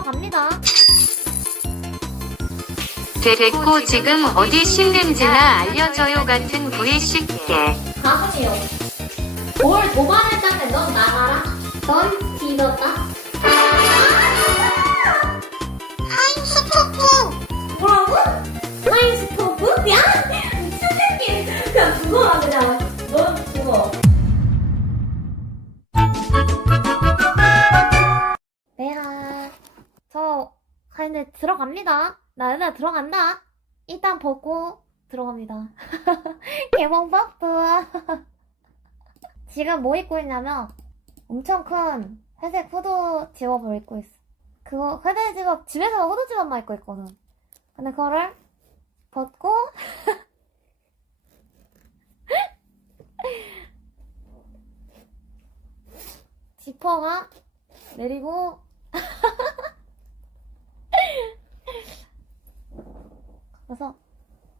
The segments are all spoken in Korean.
들어갑니다. 됐고 지금 어디 신는지나 알려줘요 같은 부위 쉽게 가슴이요. 뭘 도발했다면 넌 나가라. 넌 뒤졌다. 들어갑니다. 나 은혜 들어간다. 일단 벗고 들어갑니다. 개봉박도. 지금 뭐 입고 있냐면 엄청 큰 회색 후드 집업을 입고 있어. 그거 회색 집업 집에서 후드 집업만 입고 있거든. 근데 그거를 벗고 지퍼가 내리고 그래서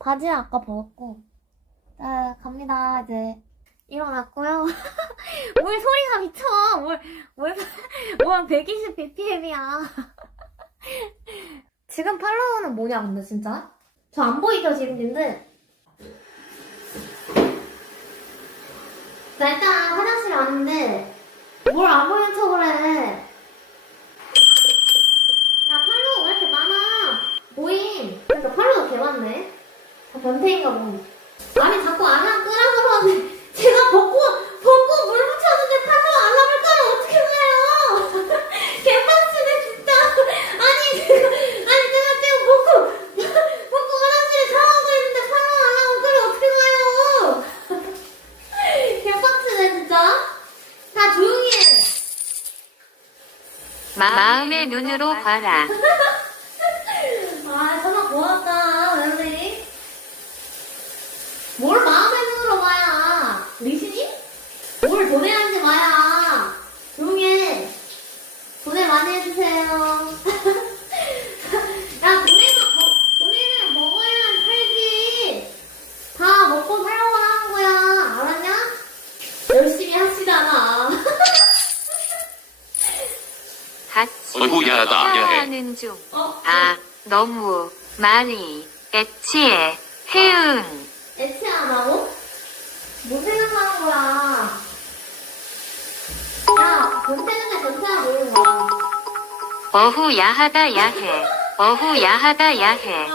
바지는 아까 벗었고. 자 갑니다. 이제 일어났고요. 뭘 소리가 미쳐. 뭘뭘 뭘120 bpm이야. 지금 팔로우는 뭐냐 근데 진짜? 저 안 보이죠 지금 님들? 나 일단 화장실 왔는데 뭘 안 보이는 척을 해 야, 팔로우 왜 이렇게 많아? 모임. 그러니까 팔로우 개 많네. 다 변태인가 보. 아니, 자꾸 알람 끄라고 하는데, 제가 벗고, 벗고 물 묻혔는데 팔로우 알람을 끄면 어떻게 해요? 개빡치네, 진짜. 아니, 제가, 아니, 제가 지금 벗고, 벗고 화장실에 샤워하고 있는데 팔로우 알람을 끄면 어떻게 가요? 개빡치네, 진짜. 다 조용히 해. 마, 마음의 눈으로 봐라 아, 전화 고맙다. 뭘 마음의 눈으로 봐야. 리신이? 뭘 도내하지 마야. 조용히 해. 도내 많이 해주세요. 야, 도내가, 거- 도내를 먹어야 살지. 다 먹고 살려고 하는 거야. 알았냐? 열심히 하시잖아. 어이구, 야하다, 야해. 샤워하는 중 어? 아, 너무 많이 애치해. 어후 야하다 야해. 어후 야하다 야해.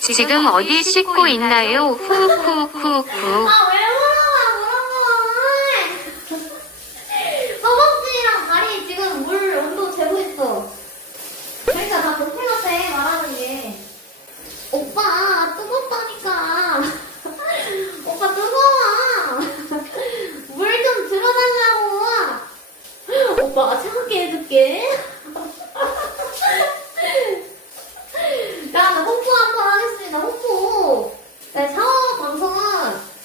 지금 어디 씻고 있나요? 후후후후. 아, 왜 물어봐, 그런 거. 허벅지랑 다리 지금 물 온도 재고 있어. 그러니까 다 변태 같아, 말하는 게. 오빠, 뜨겁다니까. 오빠, 뜨거워. 물 좀 들어달라고. 오빠가 차갑게 해줄게. 야, 나 뽀뽀 한 번 하겠습니다. 뽀뽀. 네, 샤워 방송은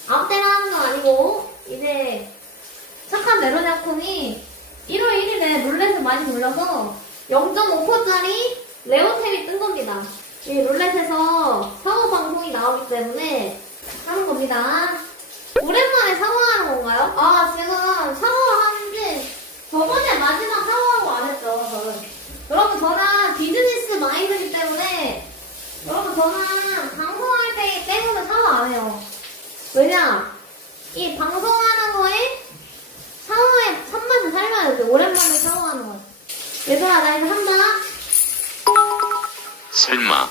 아무 때나 하는 거 아니고, 이제, 착한 메로냐콩이 1월 1일에 룰렛을 많이 돌려서 0.5%짜리 레어템이 뜬 겁니다. 이 룰렛에서 샤워 방송이 나오기 때문에 하는 겁니다. 오랜만에 샤워하는 건가요? 아, 지금 샤워하는지 저번에 마지막 샤워하고 안 했죠, 저는. 여러분, 저는 비즈니스 마인드이기 때문에 여러분, 저는 방송할 때 때문에 샤워 안 해요. 왜냐? 이 방송하는 거에 샤워의 참맛을 살려야 돼. 오랜만에 샤워하는 거. 얘들아, 나 이제 한다. 설마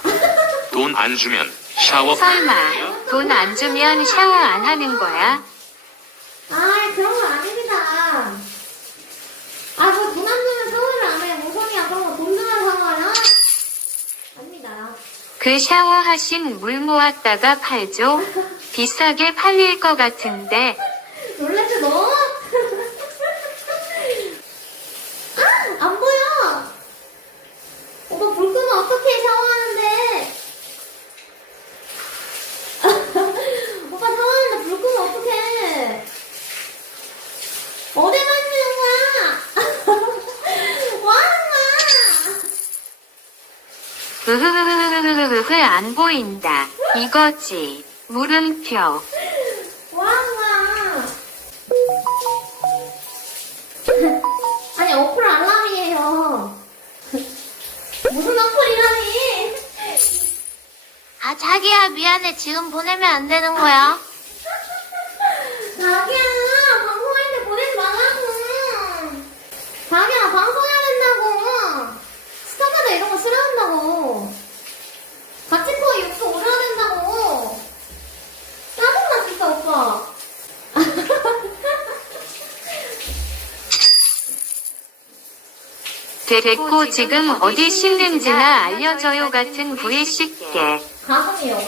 돈 안 주면 샤워 설마 돈 안 주면 샤워 안 하는 거야? 아, 그런 건 아닙니다. 아, 뭐돈안 주면 샤워를 안 해. 뭔 소리야. 그런 거돈 주면 샤워하냐? 아닙니다. 그 샤워하신 물 모았다가 팔죠? 비싸게 팔릴 것 같은데 놀랬어, 너? 으흐흐흐흐흐흐 안 보인다. 이거지. 물음표. 뭐하나? 아니 어플 알람이에요. 무슨 어플이라니? 아 자기야 미안해. 지금 보내면 안 되는 거야. 됐고 지금 어디 씻는지나 알려줘요 같은 부위 씻게. 가슴이요.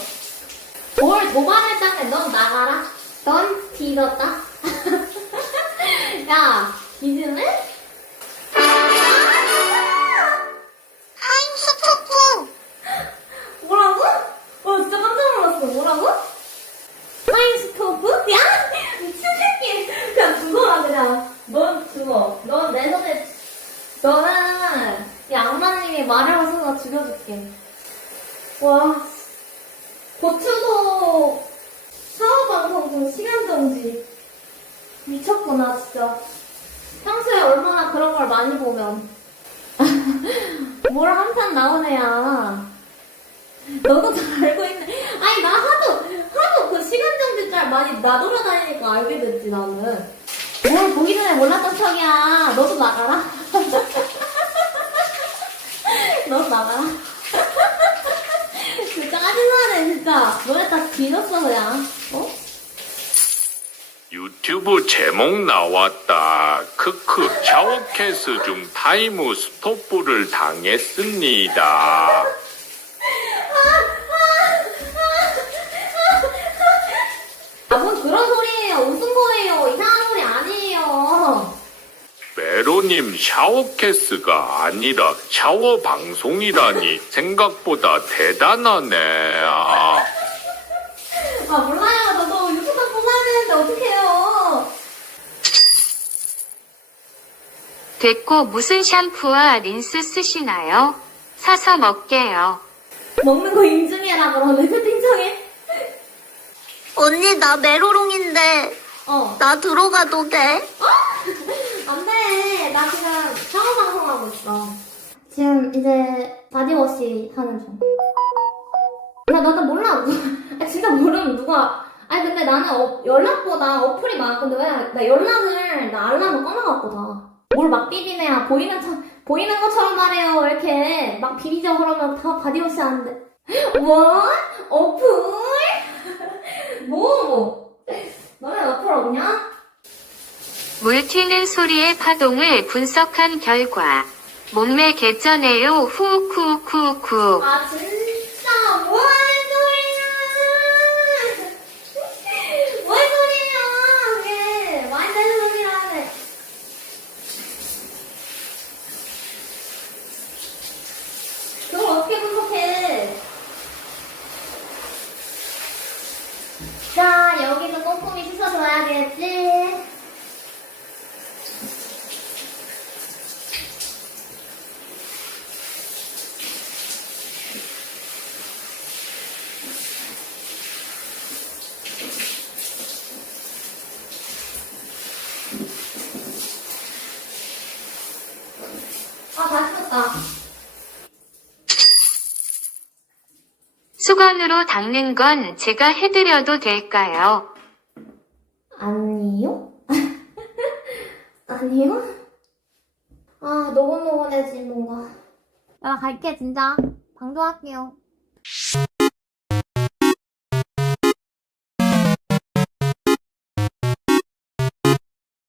뭘 도발을 짱해. 넌 나가라. 넌 뒤졌다. 야, 뒤지네? 악마님이 말을 하셔서 죽여줄게. 와, 고추도 그 시간 정지. 미쳤구나, 진짜. 평소에 얼마나 그런 걸 많이 보면. 뭘 한판 나온 애야. 너도 잘 알고 있네. 아니, 나 하도, 하도 그 시간 정지 짤 많이 나돌아다니니까 알게 됐지, 나는. 뭘 보기 전에 몰랐던 척이야. 너도 나가라. 너도 나가라. 진짜 짜증나네, 진짜. 너네 다 뒤졌어, 그냥. 어? 유튜브 제목 나왔다. 크크 샤워캐스 중 타이머 스토프를 당했습니다. 아, 뭔 그런 소리예요. 웃은 거예요. 이상한 소리 아니에요. 메로 님 샤워캐스가 아니라 샤워 방송이라니 생각보다 대단하네. 아, 아, 몰라요. 저도 유튜브 뽑아야 되는데 어떡해요. 됐고 무슨 샴푸와 린스 쓰시나요? 사서 먹게요. 먹는 거 인증해라, 그러면 채팅창에. 언니, 나 메로롱인데, 어. 나 들어가도 돼? 안 돼. 나 지금 샤워 방송하고 있어. 지금 이제 바디워시 하는 중. 야, 나도 몰라. 아, 진짜 모르면 누가. 아니, 근데 나는 어- 연락보다 어플이 많아. 근데 왜, 나 연락을, 나 알람을 꺼놔갖고 다. 뭘막 비비네야. 보이는, 처, 보이는 것처럼 말해요. 이렇게 막 비비자 그러면 다 바디워시 하는데. 뭐? 어플? 뭐? 너네 어플 없냐? 물 튀는 소리의 파동을 분석한 결과 몸매 개쩌네요. 후쿠쿠쿠 아 진짜 뭐 하는 소리야 뭔 소리야? 그게 많이 되는 소리라 하네. 그걸 어떻게 분석해? 자 여기도 꼼꼼히 씻어줘야겠지 아 맛있었다 수건으로 닦는 건 제가 해드려도 될까요? 아니요? 아니요? 아, 노곤노곤해지, 뭔가. 나 갈게, 진짜. 방송할게요.